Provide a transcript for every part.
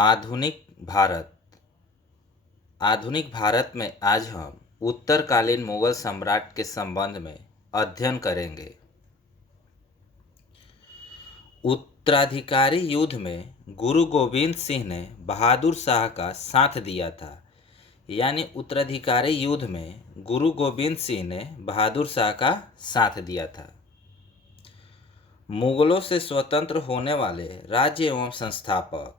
आधुनिक भारत। आधुनिक भारत में आज हम उत्तरकालीन मुगल सम्राट के संबंध में अध्ययन करेंगे। उत्तराधिकारी युद्ध में गुरु गोविंद सिंह ने बहादुर शाह का साथ दिया था। यानी उत्तराधिकारी युद्ध में गुरु गोविंद सिंह ने बहादुर शाह का साथ दिया था। मुगलों से स्वतंत्र होने वाले राज्य एवं संस्थापक।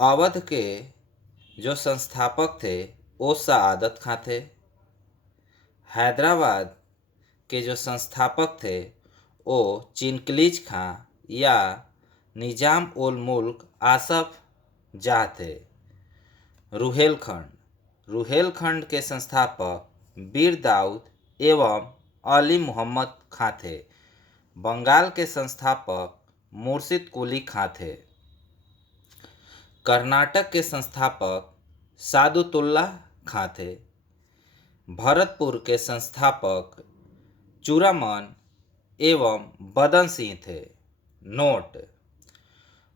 अवध के जो संस्थापक थे वो सआदत खां थे। हैदराबाद के जो संस्थापक थे वो चिनकलीज खां या निजाम उल मुल्क आसफ जाह थे। रुहेलखंड के संस्थापक वीर दाऊद एवं अली मोहम्मद खां थे। बंगाल के संस्थापक मुर्शिद कुली खां थे। कर्नाटक के संस्थापक सादुतुल्लाह खां थे। भरतपुर के संस्थापक चूड़ामन एवं बदन सिंह थे। नोट: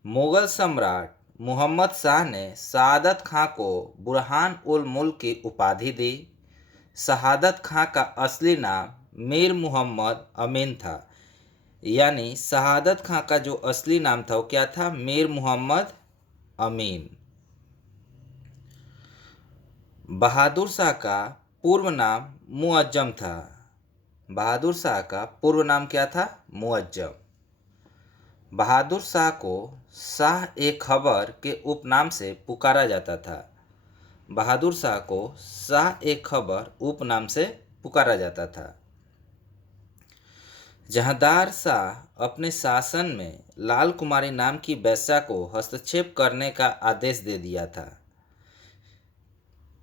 मुगल सम्राट मोहम्मद शाह ने सआदत खां को बुरहान उल मुल्क की उपाधि दी। शहादत खां का असली नाम मीर मुहम्मद अमीन था। यानी शहादत खां का जो असली नाम था वो क्या था? मीर मुहम्मद अमीन। बहादुर शाह का पूर्व नाम मुअज्जम था। बहादुर शाह का पूर्व नाम क्या था? मुअज्जम। बहादुर शाह को शाह ए खबर के उपनाम से पुकारा जाता था। बहादुर शाह को शाह ए खबर उपनाम से पुकारा जाता था। जहांदार शाह अपने शासन में लाल कुमारी नाम की वेश्या को हस्तक्षेप करने का आदेश दे दिया था।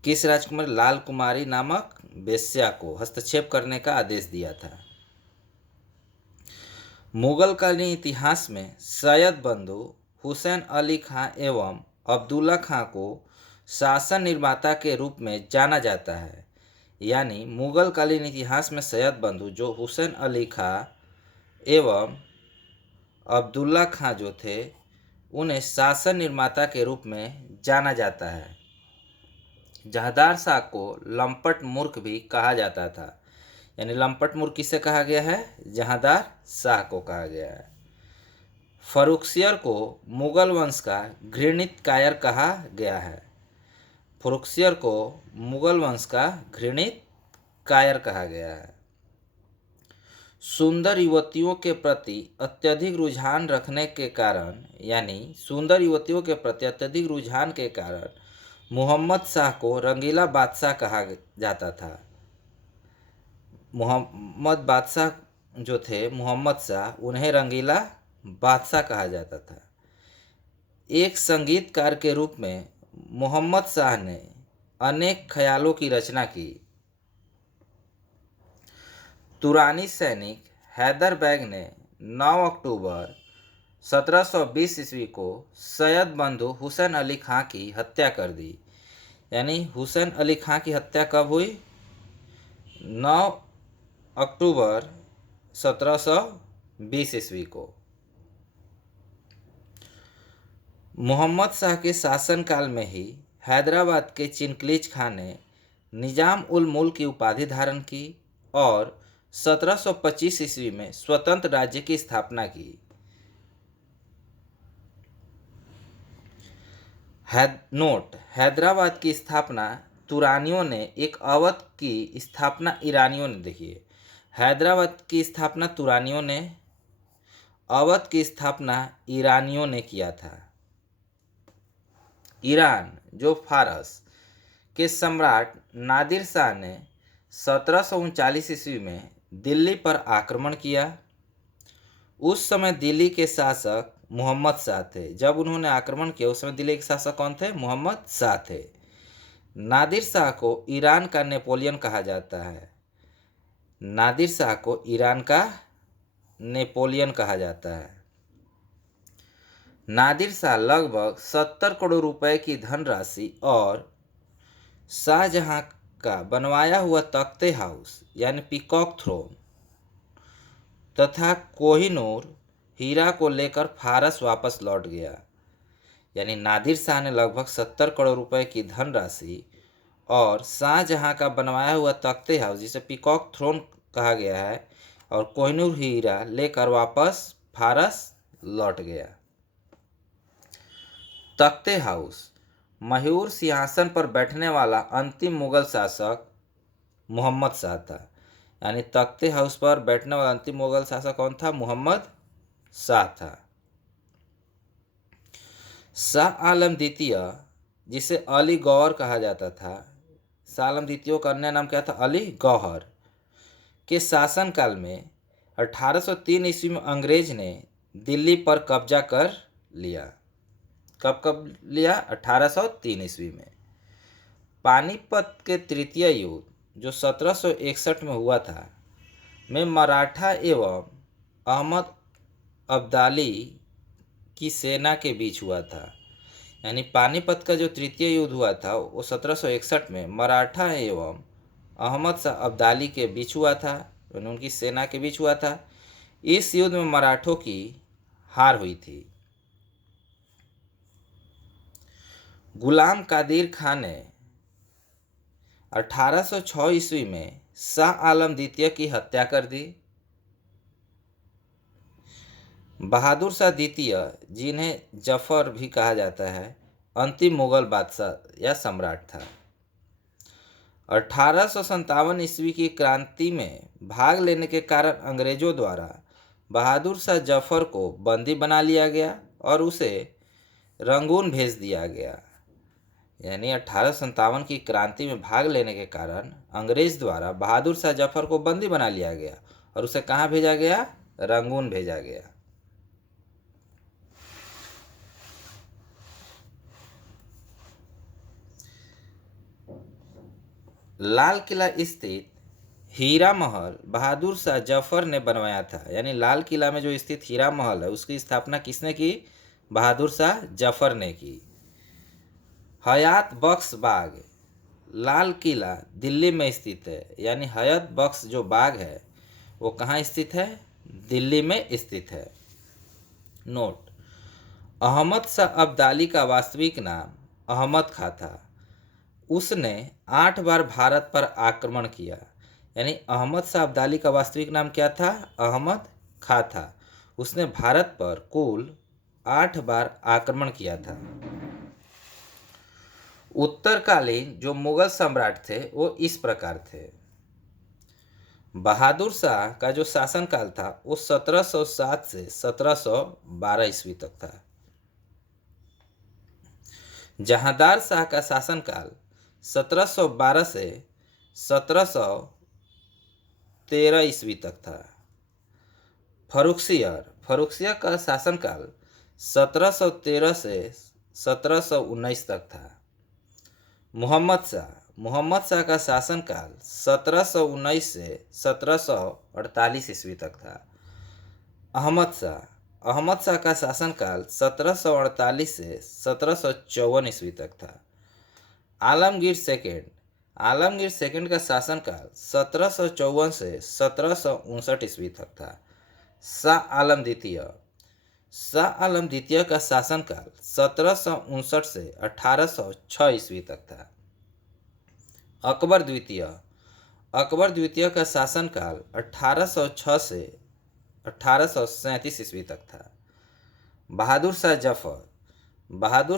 किस राजकुमार? लाल कुमारी नामक वेश्या को हस्तक्षेप करने का आदेश दिया था। मुगलकालीन इतिहास में सैयद बंधु हुसैन अली खां एवं अब्दुल्ला खां को शासन निर्माता के रूप में जाना जाता है। यानी मुगलकालीन इतिहास में सैयद बंधु जो हुसैन अली खां एवं अब्दुल्ला खां जो थे उन्हें शासन निर्माता के रूप में जाना जाता है। जहांदार शाह को लंपट मूर्ख भी कहा जाता था। यानी लंपट मूर्ख किसे कहा गया है? जहांदार शाह को कहा गया है। फर्रुखसियर को मुगल वंश का घृणित कायर कहा गया है। फर्रुखसियर को मुगल वंश का घृणित कायर कहा गया है। सुंदर युवतियों के प्रति अत्यधिक रुझान रखने के कारण यानी सुंदर युवतियों के प्रति अत्यधिक रुझान के कारण मोहम्मद शाह को रंगीला बादशाह कहा जाता था। मोहम्मद बादशाह जो थे मोहम्मद शाह उन्हें रंगीला बादशाह कहा जाता था। एक संगीतकार के रूप में मोहम्मद शाह ने अनेक ख्यालों की रचना की। तुरानी सैनिक हैदर बेग ने 9 अक्टूबर 1720 ईस्वी को सैयद बंधु हुसैन अली खां की हत्या कर दी। यानी हुसैन अली खां की हत्या कब हुई? 9 अक्टूबर 1720 ईस्वी को। मोहम्मद शाह के शासनकाल में ही हैदराबाद के चिनकलीज खां ने निजाम उल मुल्क की उपाधि धारण की और 1725 ईस्वी में स्वतंत्र राज्य की स्थापना की। नोट: हैदराबाद की स्थापना तुरानियों ने एक अवध की स्थापना ईरानियों ने देखिए हैदराबाद की स्थापना तुरानियों ने अवध की स्थापना ईरानियों ने किया था। ईरान जो फारस के सम्राट नादिर शाह ने 1739 ईस्वी में दिल्ली पर आक्रमण किया। उस समय दिल्ली के शासक मोहम्मद शाह थे। जब उन्होंने आक्रमण किया उस समय दिल्ली के शासक कौन थे? मोहम्मद शाह थे। नादिर शाह को ईरान का नेपोलियन कहा जाता है। नादिर शाह को ईरान का नेपोलियन कहा जाता है। नादिर शाह लगभग 70 करोड़ रुपए की धनराशि और शाहजहां का बनवाया हुआ तख्ते हाउस यानी पीकॉक थ्रोन तथा कोहिनूर हीरा को लेकर फारस वापस लौट गया। यानी नादिर शाह ने लगभग 70 करोड़ रुपए की धनराशि और शाहजहां का बनवाया हुआ तख्ते हाउस जिसे पीकॉक थ्रोन कहा गया है और कोहिनूर हीरा लेकर वापस फारस लौट गया। तख्ते हाउस मयूर सिंहासन पर बैठने वाला अंतिम मुगल शासक मोहम्मद शाह था। यानी तख्ते हाउस पर बैठने वाला अंतिम मुगल शासक कौन था? मोहम्मद शाह था। शाह आलम द्वितीय, जिसे अली गौहर कहा जाता था, शाह आलम द्वितीय का अन्य नाम क्या था? अली गौहर, के शासनकाल में 1803 ईस्वी में अंग्रेज ने दिल्ली पर कब्जा कर लिया। कब लिया? 1803 ईस्वी में। पानीपत के तृतीय युद्ध जो 1761 में हुआ था, में मराठा एवं अहमद अब्दाली की सेना के बीच हुआ था। यानी पानीपत का जो तृतीय युद्ध हुआ था वो 1761 में मराठा एवं अहमद शाह अब्दाली के बीच हुआ था, उनकी सेना के बीच हुआ था। इस युद्ध में मराठों की हार हुई थी। गुलाम कादिर खान ने 1806 ईस्वी में शाह आलम द्वितीय की हत्या कर दी। बहादुर शाह द्वितीय, जिन्हें जफर भी कहा जाता है, अंतिम मुगल बादशाह या सम्राट था। 1857 ईस्वी की क्रांति में भाग लेने के कारण अंग्रेजों द्वारा बहादुर शाह जफर को बंदी बना लिया गया और उसे रंगून भेज दिया गया। यानी 1857 की क्रांति में भाग लेने के कारण अंग्रेज द्वारा बहादुर शाह जफर को बंदी बना लिया गया और उसे कहाँ भेजा गया? रंगून भेजा गया। लाल किला स्थित हीरा महल बहादुर शाह जफर ने बनवाया था। यानी लाल किला में जो स्थित हीरा महल है उसकी स्थापना किसने की? बहादुर शाह जफर ने की। हयात बख्श बाग, लाल किला दिल्ली में स्थित है। यानी हयात बख्श जो बाग है वो कहाँ स्थित है? दिल्ली में स्थित है। नोट: अहमद शाह अब्दाली का वास्तविक नाम अहमद खां था। उसने 8 बार भारत पर आक्रमण किया। यानी अहमद शाह अब्दाली का वास्तविक नाम क्या था? अहमद खां था। उसने भारत पर कुल 8 बार आक्रमण किया था। उत्तरकालीन जो मुगल सम्राट थे वो इस प्रकार थे। बहादुर शाह का जो शासनकाल था वो 1707 से 1712 ईस्वी तक था। जहांदार शाह का शासनकाल 1712 से 1713 ईस्वी तक था। फर्रुखसियर का शासनकाल 1713 से 1719 तक था। मोहम्मद शाह का शासनकाल 1719 से 1748 ईस्वी तक था। अहमद शाह का शासनकाल 1748 से 1754 ईस्वी तक था। आलमगीर सेकंड का शासनकाल 1754 से 1759 ईस्वी तक था। शाह आलम द्वितीय का शासनकाल 1759 से 1806 ईस्वी तक था। अकबर द्वितीय का शासनकाल 1806 से 1837 ईस्वी तक था। बहादुर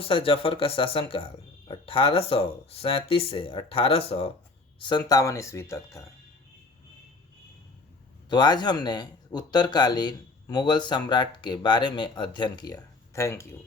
शाह जफर का शासनकाल 1837 से 1857 ईस्वी तक था। तो आज हमने उत्तरकालीन मुगल सम्राट के बारे में अध्ययन किया। Thank you.